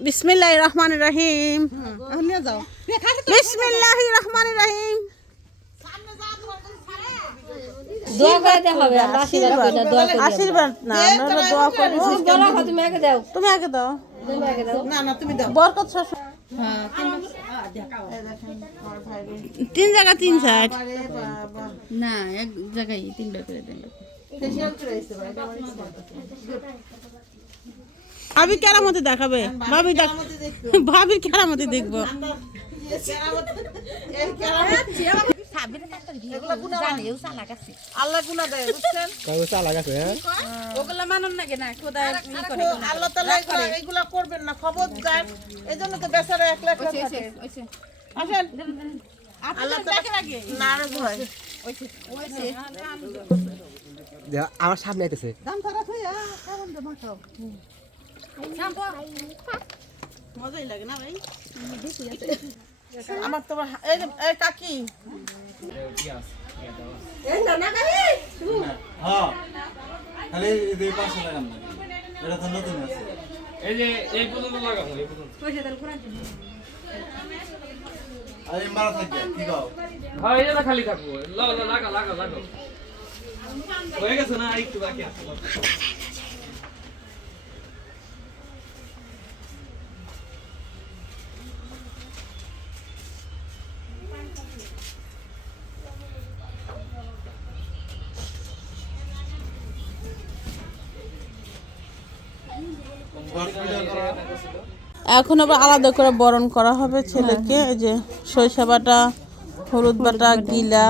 বিসমিল্লাহ রহমান রহিম। বিসমিল্লাহ রহমান রহিম। হয় তুমি আগে দাও। তুমি আগে দাও। তুমি আগে দাও। না না তুমি দাও। বরকত শাশু হ্যাঁ তিন জায়গা তিন সাইড। না এক জায়গায় তিনটা করে দেন ফেশিয়াল করে এসে ভাই ভাবি কেরামতি দেখাবে। ভাবি দেখো ভাবির কেরামতি দেখব। আমরা সামনে আইতেছে। দাম খারাপ মজাই লাগে না ভাই? আমার তো এই কাকি খালি থাকবে। লাও লাগা লাগা লাগা হয়ে গেছে না একটু বাকি আছে। এখন আবার আলাদা করে বরণ করা হবে ছেলেকে। এই যে সরিষা বাটা হলুদ বাটা গিলা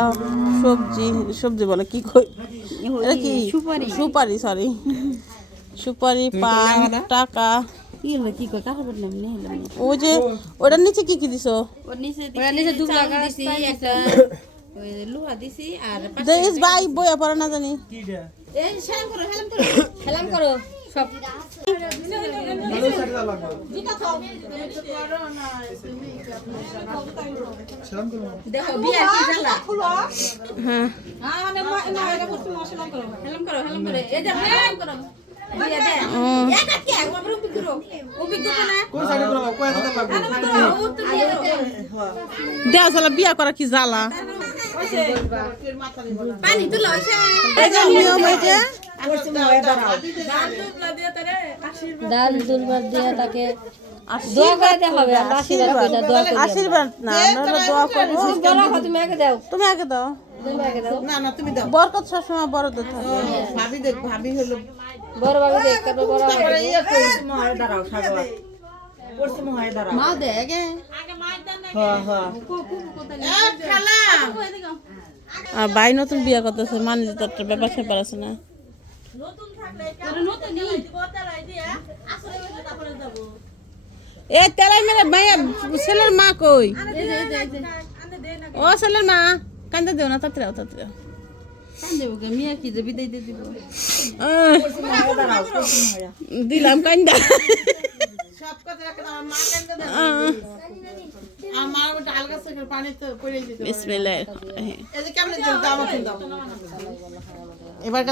সবজি সবজি বলে কি কই? এটা কি? সুপারি। সরি সুপারি পান টাকা। ওই যে ওটার নিচে কি কি দিছো? ওর নিচে ওরা নিচে দুধ লাগা দিছি একটা ওই লোহা দিছি আর দেশ ভাই বইয়া পড়া না জানি। এই করো। সব। দেখো বিয়া কি জ্বালা হ্যাঁ। সালাম করো এই যে দেওয়া বিয়া করা কি জ্বালা? পানি এই যে দান দুলবার দিয়ে তাকে দোয়া করে হবে আশীর্বাদ করে দোয়া করে আশীর্বাদ না আমরা দোয়া করব? বলো তুমি আগে দাও। তুমি আগে দাও। তুমি আগে দাও। না না তুমি দাও। বরকত সবসময় বড়দের থাকে। ভাবি দেখ ভাবি হলো। বড় বাবু দেখ তারপর বড় ইয়ে কই মা দে আগে হ্যাঁ হ্যাঁ। আর ভাই নতুন বিয়া করতেছে মানে তো একটা ব্যাপার স্যাপার আছে না। এ তেলাই মেরে মাইয়া ছেলের মা কই? ও ছেলের মা কান্দে দেও না তাড়াতাড়ি তাড়াতাড়ি দিয়ে দিব? আহ, দিলাম কান্দা। এবার।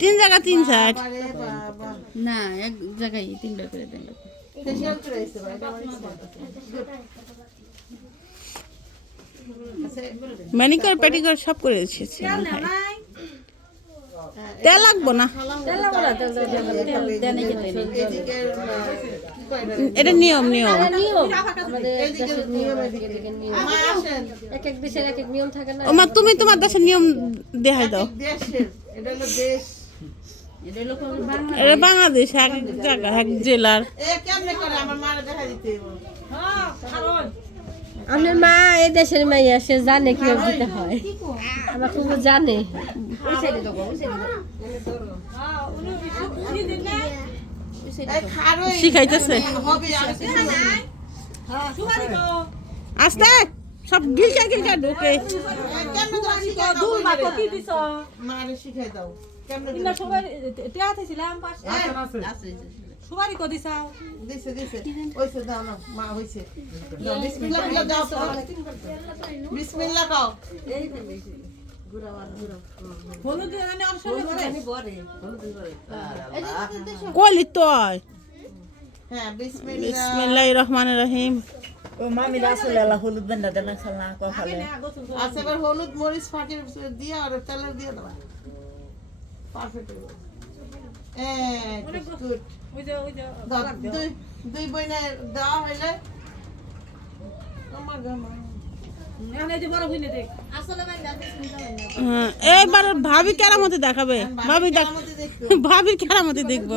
তিন জায়গা তিন সাইড বাবা না এক জায়গায় তিনটা করে দেন ফেশিয়াল করে এসে ভাই আমার ইচ্ছে ম্যানিকিওর পেডিকিওর সব করে দিয়েছি তেল লাগবো না? এটা নিয়ম নিয়ম। নিয়ম। আমাদের দেশের নিয়ম এদিকে এদিকে নিয়ম। মা আসেন। এক এক দেশের এক এক নিয়ম থাকে না। ও মা তুমি তোমার দেশের নিয়ম দেখাই দাও। এটা হলো দেশ। এটা লোক বাংলা এটা বাংলাদেশ এক জায়গা এক জেলার। এ কেমনে করে আমার মারা দেখা দিতে আপনার মা এই দেশের মাইয়া সে জানে কীভাবে দিতে হয়। আমার খুব জানে। শিখাইতেছে। হবে আর কিছু না। আস্তে সব গিলকা গিলকা ঢোকে। শিখাই দাও। মারে? দাও কেমনে করে? দিছে দিছে। ওইছে দাও না মা হইছে। দাও, বিসমিল্লাহ। দাও তো। বিসমিল্লাহ কও। হলুদ দিয়ে মানে অপশন কলি তয় হ্যাঁ বিসমিল্লাহ। বিসমিল্লাহির রহমানির রহিম। আচ্ছা এবার হলুদ মরিচ ফাটিয়ে দিয়ে আর তেলের দিয়ে দেবা। পারফেক্ট গুড দুই দুই দেওয়া হইলে হ্যাঁ, এইবার ভাবি কেরামতি দেখাবে। ভাবি ভাবির কেরামতি দেখব।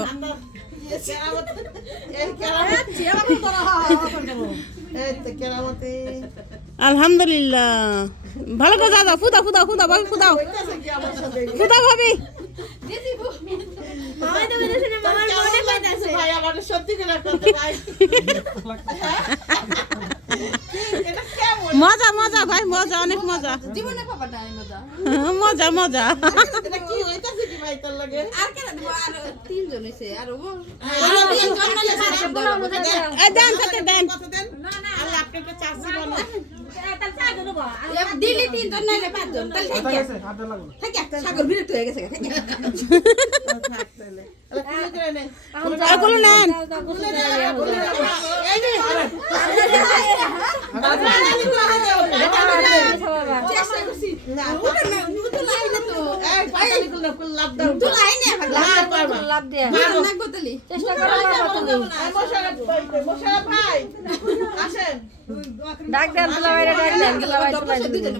তো কেরামতি। আলহামদুলিল্লাহ। ভালো করে দাদা ফুদা ফুদা ফুদা ভাবি ফুদাও ভাই সত্যি করে করতে ভাই মজা মজা ভাই মজা অনেক মজা জীবনে পাবা না মজা হ্যাঁ, মজা মজা এটা কি হইতাছে কি ভাই তোর লাগে আর কেন আর তিনজন হইছে আর ও দেন আপনাকে চাষি বলো দিলি তিনজন নাইলে পাঁচজন সাগর বিরক্ত হয়ে গেছে চেষ্টা করছি না না না লাভ দাও তো লাই না লাভ পারবা লাভ মারো না গোতলি চেষ্টা করো তুমি ভাই ভাই আসেন ডাক দেন ডাক দেন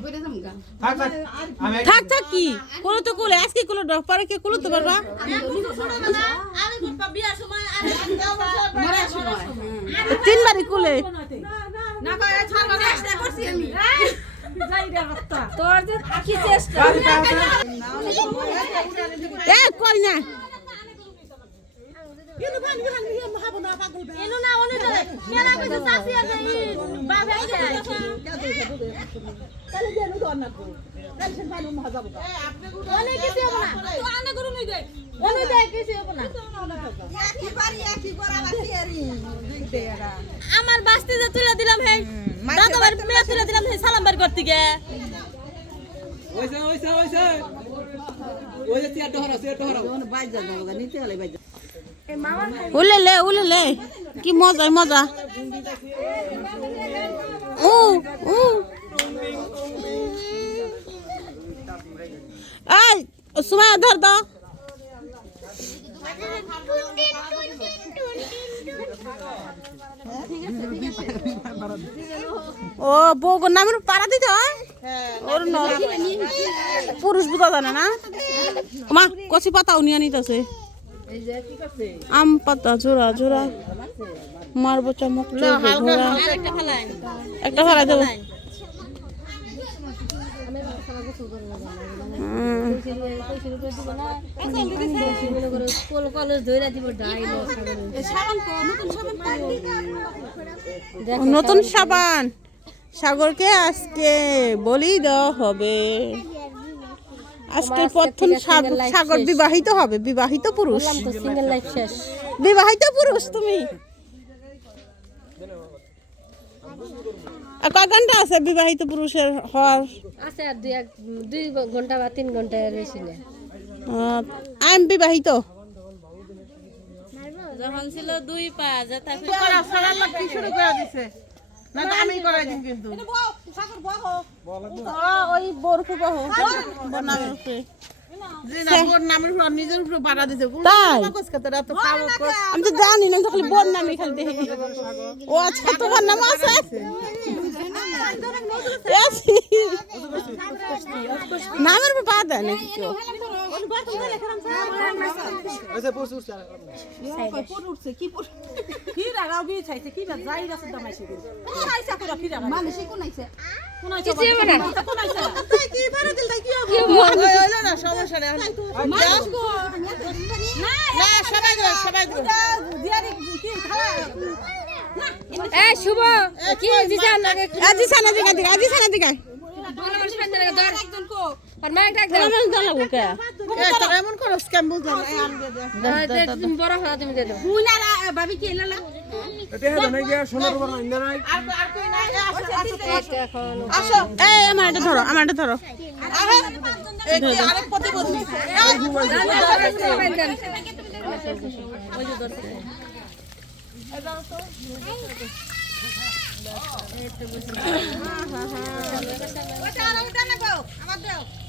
থাক থাক কি কুলো তো কুলে আজকে কুলো ডক পারে কে কুলো তো পারবা মরার সময় তিনবারই কুলে না চেষ্টা করছি আমি তোর যে কি চেষ্টা। এ কই না? আমার বাস্তি যে তুলে দিলাম হে দাদাবার মেয়ে তুলে দিলাম হে সালাম বাড়ি করতে গে ওইসে ওইসে ওইসে ওই যে। চেয়ারটা হরা চেয়ারটা হরা উলে লে লে কি মজা মজা। ও ও এই সময় ধর দাও ও, বউ নামের পাড়া দিতে হয় ওর পুরুষ বুঝা জানে না? মা, কচি পাতাও নিয়ে নিতেছে। আম পাতা জোড়া জোড়া মারবো চামক একটা ফেলা দেবো। নতুন সাবান। সাগরকে আজকে বলি দেওয়া হবে। আজকে প্রথম সাগর বিবাহিত হবে বিবাহিত পুরুষ। বিবাহিত পুরুষ তুমি। কয় ঘণ্টা আছে বিবাহিত পুরুষের হওয়ার? আছে আর দুই দুই ঘণ্টা বা তিন ঘণ্টা আই এম বিবাহিত? যখন ছিল দুই পা যেটা করা সারাল্লা কি শুরু করে দিছে। না তো আমি করাই দিন কিন্তু। ওই বরফু বাহ বনামের উপরে আমি তো জানি না খালি বোর নামই খালি দেখি। ও আচ্ছা তোমার নাম আছে? নামের উপর পা দেয় নাকি কেউ? ওইসে পুষ পুষ মানুষ কোন আইছে কিছু হবে না না সমস্যা নেই না সবাই দেবে সবাই দেবে এ শুভ। কি জিসান লাগে আজি সানা দিকা দিকা আজি সানা দিকা ভালো মানুষ পাইতে লাগে ধর। একজন কো আর মাইক ডাক দাও আমার জানা বুকে এ তোরা এমন করো স্ক্যাম বুঝলাম এই আম দিয়ে দে তুমি বড় হওয়া তুমি দিয়ে দাও হুনারা ভাবি কি লালা আর আর কই না এ আসো আসো এই আমার এটা ধরো আমার এটা ধরো আরে এই কি আরেক প্রতিবন্ধী না তিনবার দে ওই পাখিটা ভালো ঘুরাই ঘুরাই আমার দিক শুধু ধরবে না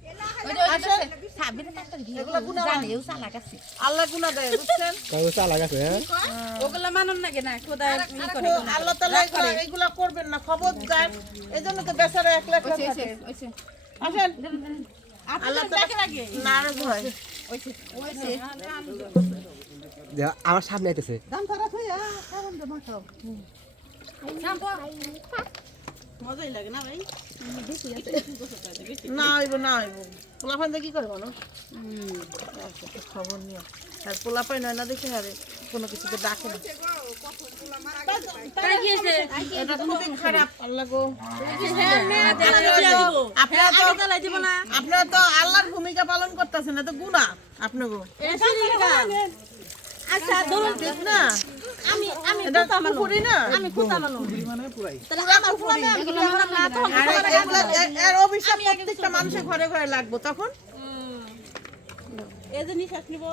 আল্লাহ দেয় বুঝছেন? গেছে হ্যাঁ? ওগুলা মানুন না কেনা? খোদায় করে আল্লাহ তাআলা এগুলা এগুলা করবেন না খবর দেন এই জন্য তো বেচারা আসেন। আল্লাহ তাআলা নারাজ হয় আইতেছে না হইব না পোলাপান কি খবর নিও। আর পোলাপাই নয় না দেখে কোনো কিছুতে ডাকে না। এটা খুবই খারাপ। আল্লাহ গো। আপনারা তো আপনারা তো আল্লাহর ভূমিকা পালন করতেছেন না তো গুণা আপনি গো। আচ্ছা ধরুন। ঠিক না? আমি পুরি না? আমি তাহলে আমার আমি না আর অভিশাপ প্রত্যেকটা মানুষের ঘরে ঘরে লাগবো তখন। এই যে নিঃশ্বাস নিব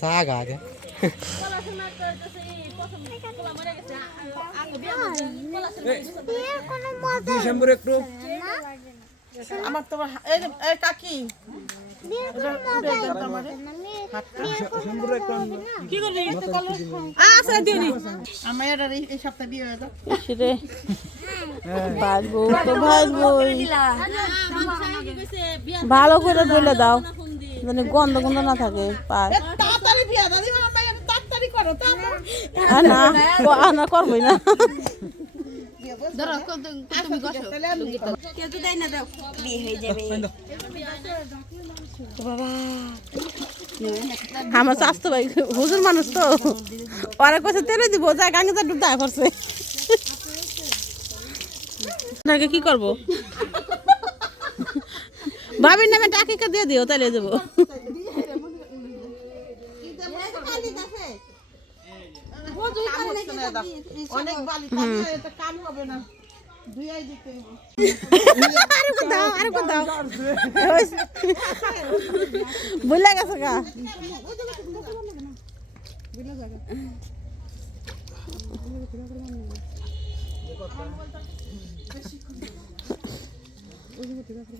জাগা আগে। পড়াশোনা করতেছে এই প্রথম পোলা মরে গেছে। আগে বিয়ে করছে পড়াশোনা ডিসেম্বর একটু। আমার তো এই কাকি। ভালো করে বলে দাও মানে গন্ধ গন্ধ না থাকে না ক- আর না করবোই না। তাহলে আমি আমার স্বাস্থ্য ভাই হুজুর মানুষ তো। ওরা কাছে তেলে দিব যা গাঙ্গে ডুব দায় করছে তাকে কি করব? ভাবির নামে টাকিকা দিয়ে দিও তাহলে দেবো। অনেক বালি কাম হবে না। বুঝলা গেছে গা।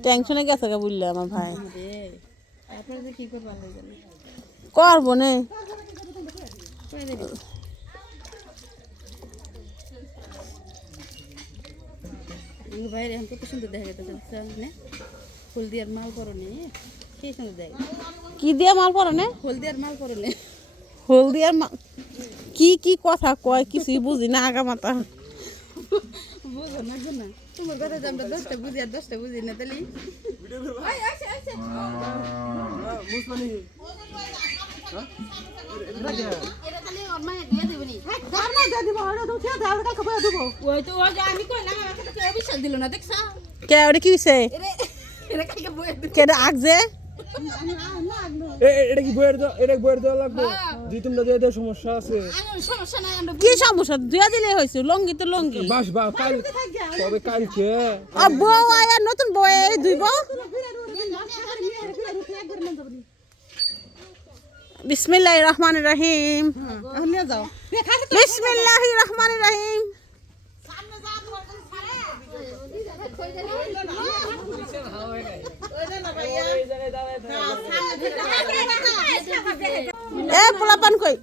টেনশনে গেছে গা বুঝলে আমার ভাই। করব নে। বাইরে এখন কত সুন্দর দেখা যেতেছে না? হলদিয়ার মাল পরনে সেই সুন্দর দেয় কি দিয়ে মাল পরে নে হলদিয়ার মাল পরনে। হলদিয়ার মা কি কি কথা কয় কিছুই বুঝি না আগা মাথা। বুঝো না গো না। তোমার কথা যে আমরা দশটা বুঝি আর দশটা বুঝি না তাহলে? তো আমি কইলাম তো বিশ্বাস দিল না দেখছ? কে ওটা কি হইছে? বইয়ে আগজে এটা কি বইয়ের দেওয়া এটা বইয়ের দেওয়া লাগবে? দুই তিনটা দিয়ে দেওয়ার সমস্যা আছে। আমার সমস্যা নাই আমরা কি সমস্যা? ধুয়া দিলে হয়েছে লঙ্গি তো লঙ্গি। বাস বা কাল তবে কালকে। আর বউ আয়া নতুন বউ এই দুই বউ। বিসমিল্লাহ রহমান রহিম। নিয়ে যাও। বিসমিল্লাহ রহমান রহিম। এ পোলাপান কই?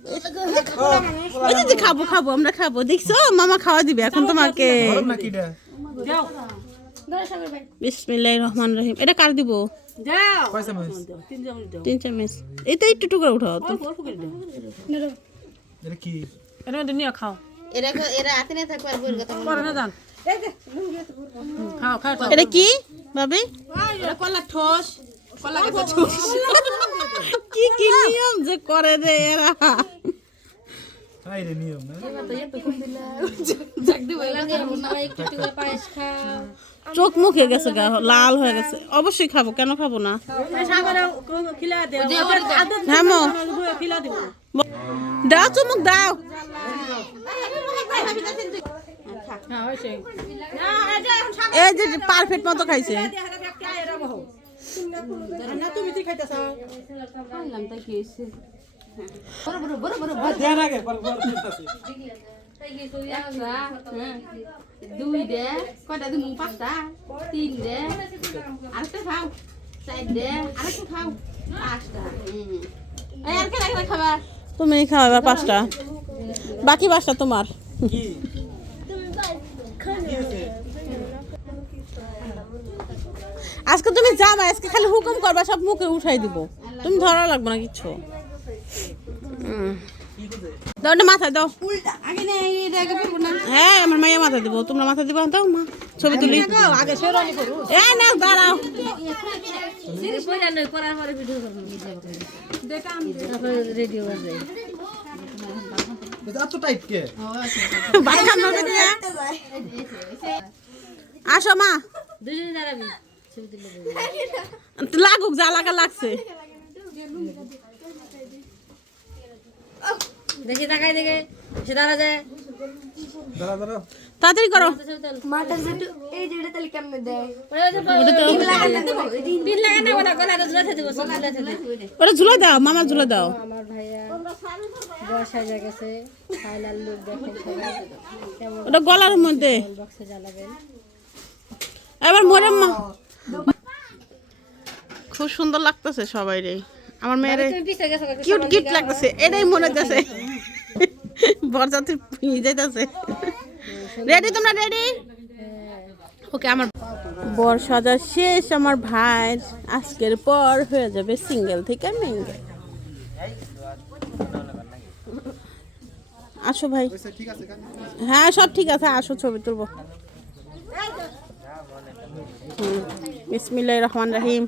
ওই যে খাব খাব আমরা খাব। দেখছ? মামা খাওয়া দিবে এখন তোমাকে। এটা? বিসমিল্লাহ রহমান রহিম। এটা কার দিব? যাও। পয়সা মাস তিন চামচ এই তো একটু টুকরো উঠাও। তো এটা কি? এরা হাতে নিয়ে থাকবে আর বইয়ের কথা এটা কি ভাবি? কলা ঠোস কলা কি কি নিয়ম যে করে রে এরা? হাই রে নিয়ম না? একটু একটু করে পায়েস খাও চোখ মুখে গেছে গা লাল হয়ে গেছে। অবশ্যই খাব কেন খাব না? হ্যাঁ দাও চুমুক দাও। এই যে পারফেক্ট মতো খাইছে। দুই দে কয়টা দিমু? পাঁচটা। তিন দে আরেকটা খাও। চার দে আরেকটা খাও। পাঁচটা হুম। আর কে রাখবে খাবার? তুমি খাও এবার পাঁচটা। বাকি পাঁচটা তোমার। আজকে তুমি যাবা, আজকে খালি হুকুম করবা, সব মুখে উঠাই দিব। তুমি ধরা লাগবে না কিচ্ছু। দাও মাথায় দাও। হ্যাঁ আমার মাইয়া মাথা দিব। তোমরা মাথা দিবা, দাও মা, ছবি তুলি। এই না দাঁড়াও আসো মা। দুজনে দাঁড়াবি লাগুক যা লাগা লাগছে। দেখি তাকাই দেখে। সে দাঁড়া যায়। দাঁড়া দাঁড়া। তাড়াতাড়ি করো। পিন লাগা না ওটা গলাটা ঝুলাতে দেবো সব ঝুলাতে দেবো। ওটা ঝুলে দাও মামা ঝুলে দাও। আমার ভাইয়া বয়স হয়ে গেছে ফাইনাল লুক দেখেন সবাই। ওটা গলার মধ্যে। বক্সে জ্বালাবেন। এবার মরে মা খুব সুন্দর লাগতেছে সবাই রে আমার মেয়ের কিউট কিউট লাগতেছে এটাই মনে হচ্ছে বরযাত্রী যাইতেছে। রেডি তোমরা রেডি ওকে আমার বর সাজা শেষ আমার ভাইয়ের আজকের পর হয়ে যাবে সিঙ্গেল থেকে মিঙ্গেল আসো ভাই। হ্যাঁ সব ঠিক আছে আসো ছবি তুলবো। বিসমিল্লাহ রহমান রাহিম।